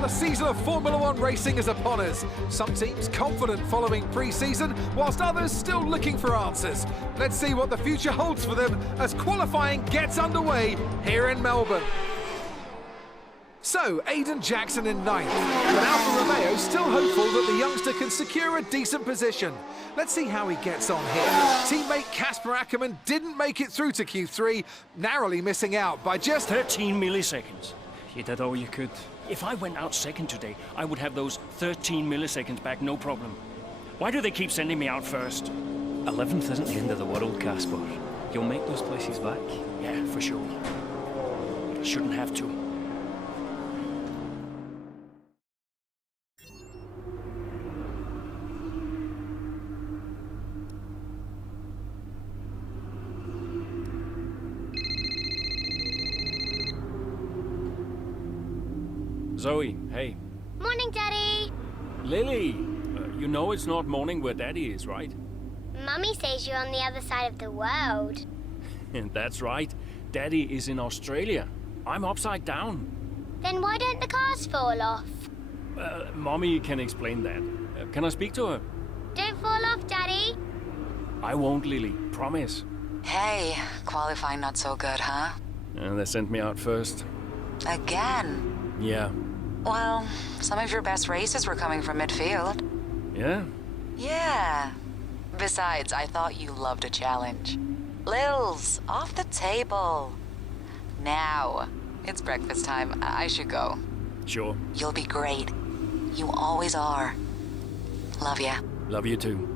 Another season of Formula One racing is upon us. Some teams confident following pre-season, whilst others still looking for answers. Let's see what the future holds for them as qualifying gets underway here in Melbourne. So, Aiden Jackson in ninth, but Alfa Romeo still hopeful that the youngster can secure a decent position. Let's see how he gets on here. Teammate Casper Ackermann didn't make it through to Q3, narrowly missing out by just 13 milliseconds. You did all you could. If I went out second today, I would have those 13 milliseconds back, no problem. Why do they keep sending me out first? 11th isn't the end of the world, Casper. You'll make those places back. Yeah, for sure. But I shouldn't have to. Zoe, hey. Morning, Daddy. Lily, you know it's not morning where Daddy is, right? Mummy says you're on the other side of the world. And that's right. Daddy is in Australia. I'm upside down. Then why don't the cars fall off? Mommy can explain that. Can I speak to her? Don't fall off, Daddy. I won't, Lily. Promise. Hey, qualifying not so good, huh? They sent me out first. Again? Yeah. Well, some of your best races were coming from midfield. Yeah? Yeah. Besides, I thought you loved a challenge. Lils, off the table. Now, it's breakfast time. I should go. Sure. You'll be great. You always are. Love ya. Love you too.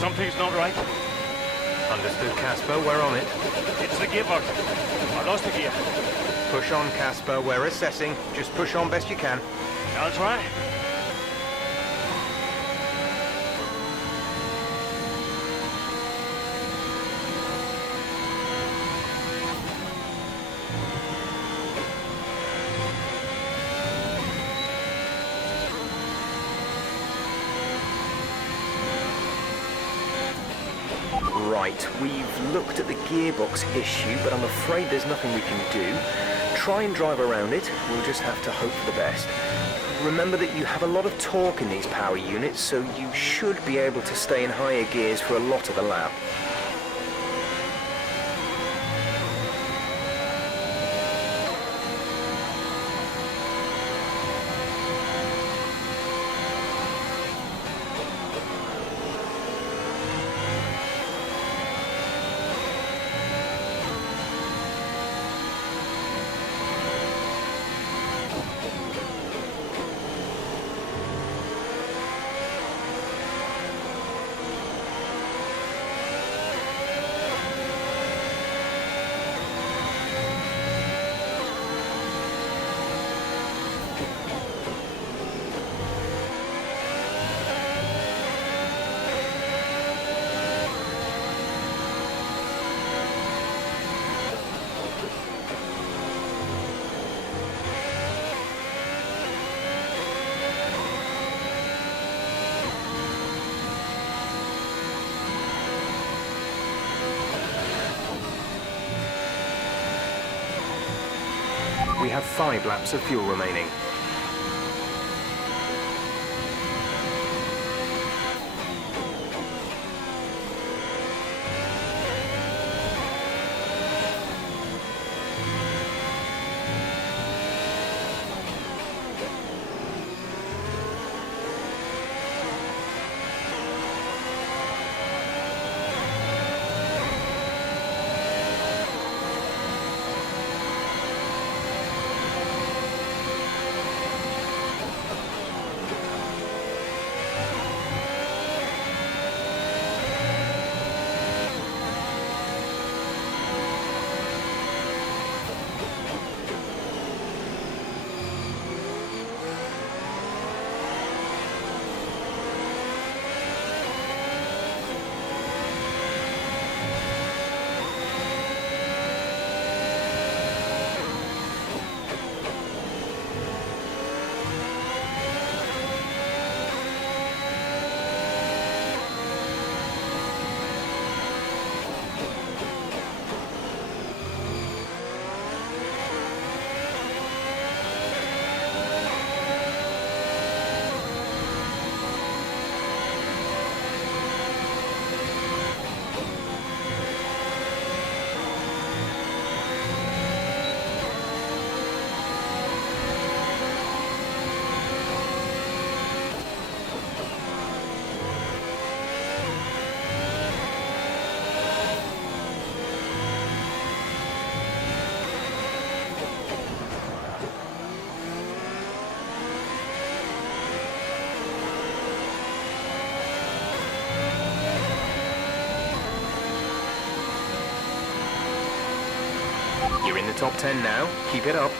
Something's not right. Understood, Casper. We're on it. It's the gearbox. I lost the gear. Push on, Casper. We're assessing. Just push on best you can. I'll try. Right, we've looked at the gearbox issue, but I'm afraid there's nothing we can do. Try and drive around it, we'll just have to hope for the best. Remember that you have a lot of torque in these power units, so you should be able to stay in higher gears for a lot of the lap. We have 5 laps of fuel remaining. the top 10 now. Keep it up.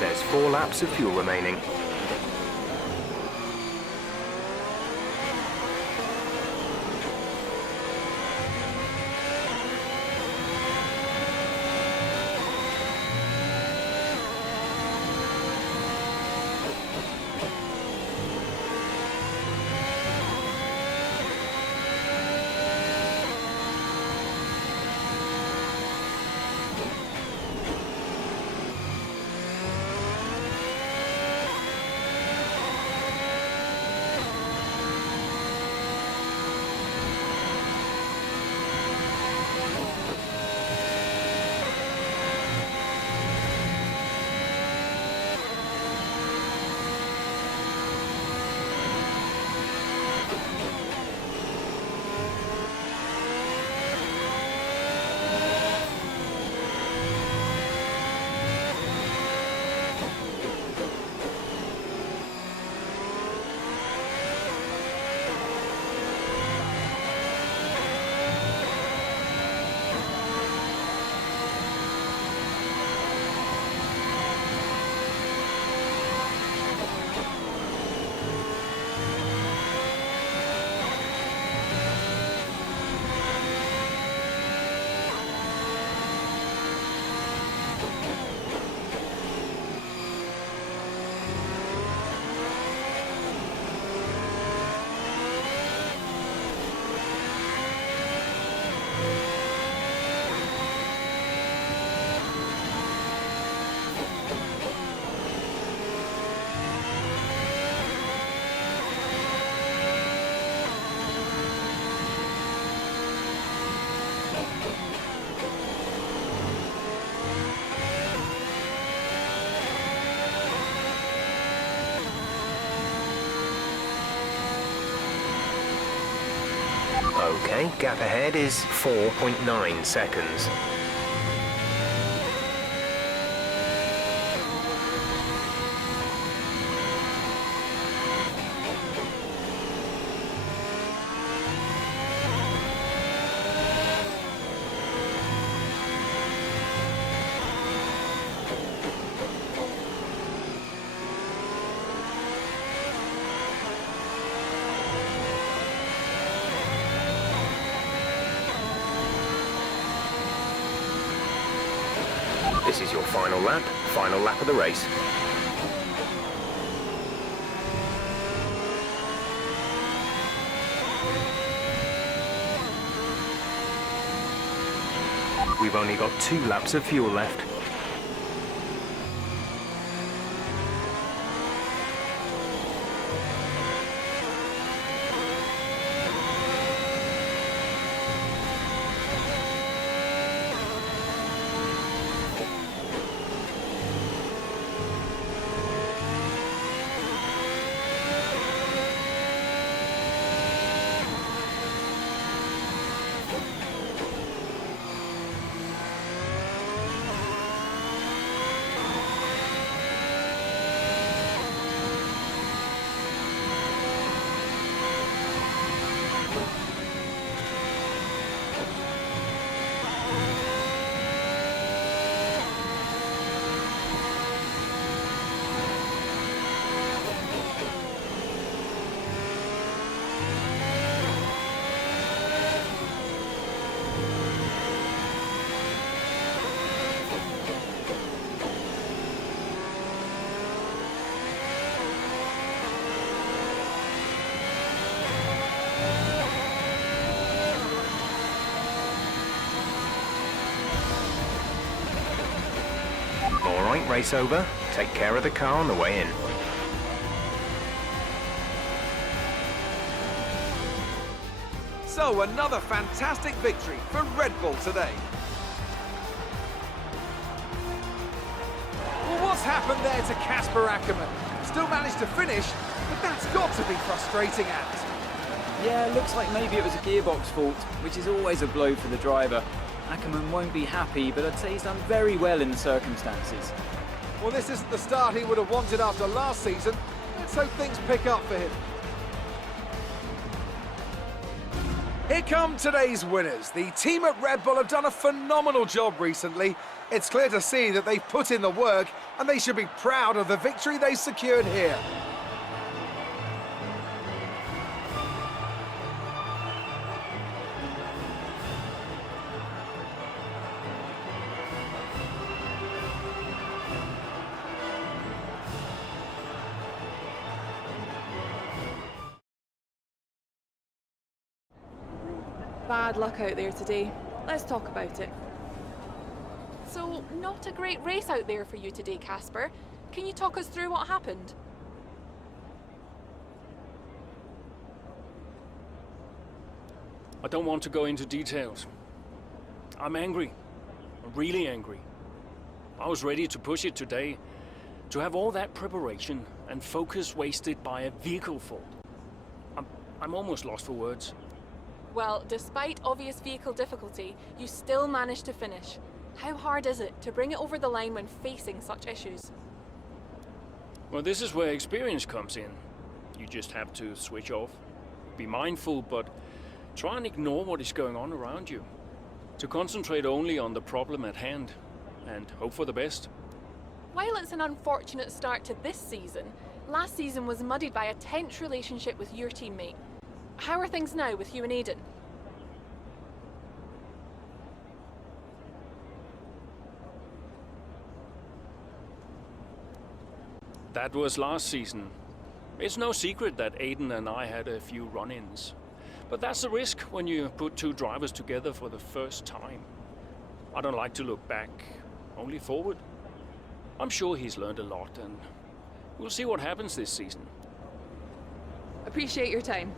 There's 4 laps of fuel remaining. Okay, gap ahead is 4.9 seconds. This is your final lap of the race. We've only got 2 laps of fuel left. Alright, race over. Take care of the car on the way in. So, another fantastic victory for Red Bull today. Well, what's happened there to Kasper Ackermann? Still managed to finish, but that's got to be frustrating, Ant. Yeah, looks like maybe it was a gearbox fault, which is always a blow for the driver. Ackermann won't be happy, but I'd say he's done very well in the circumstances. Well, this isn't the start he would have wanted after last season. Let's Let's hope things pick up for him. Here come today's winners. The team at Red Bull have done a phenomenal job recently. It's clear to see that they've put in the work, and they should be proud of the victory they secured here. Bad luck out there today. Let's talk about it. So, not a great race out there for you today, Casper. Can you talk us through what happened? I don't want to go into details. I'm angry. I'm really angry. I was ready to push it today. To have all that preparation and focus wasted by a vehicle fault. I'm almost lost for words. Well, despite obvious vehicle difficulty, you still managed to finish. How hard is it to bring it over the line when facing such issues? Well, this is where experience comes in. You just have to switch off. Be mindful, but try and ignore what is going on around you. To concentrate only on the problem at hand and hope for the best. While it's an unfortunate start to this season, last season was muddied by a tense relationship with your teammate. How are things now with you and Aiden? That was last season. It's no secret that Aiden and I had a few run-ins. But that's the risk when you put two drivers together for the first time. I don't like to look back, only forward. I'm sure he's learned a lot, and we'll see what happens this season. Appreciate your time.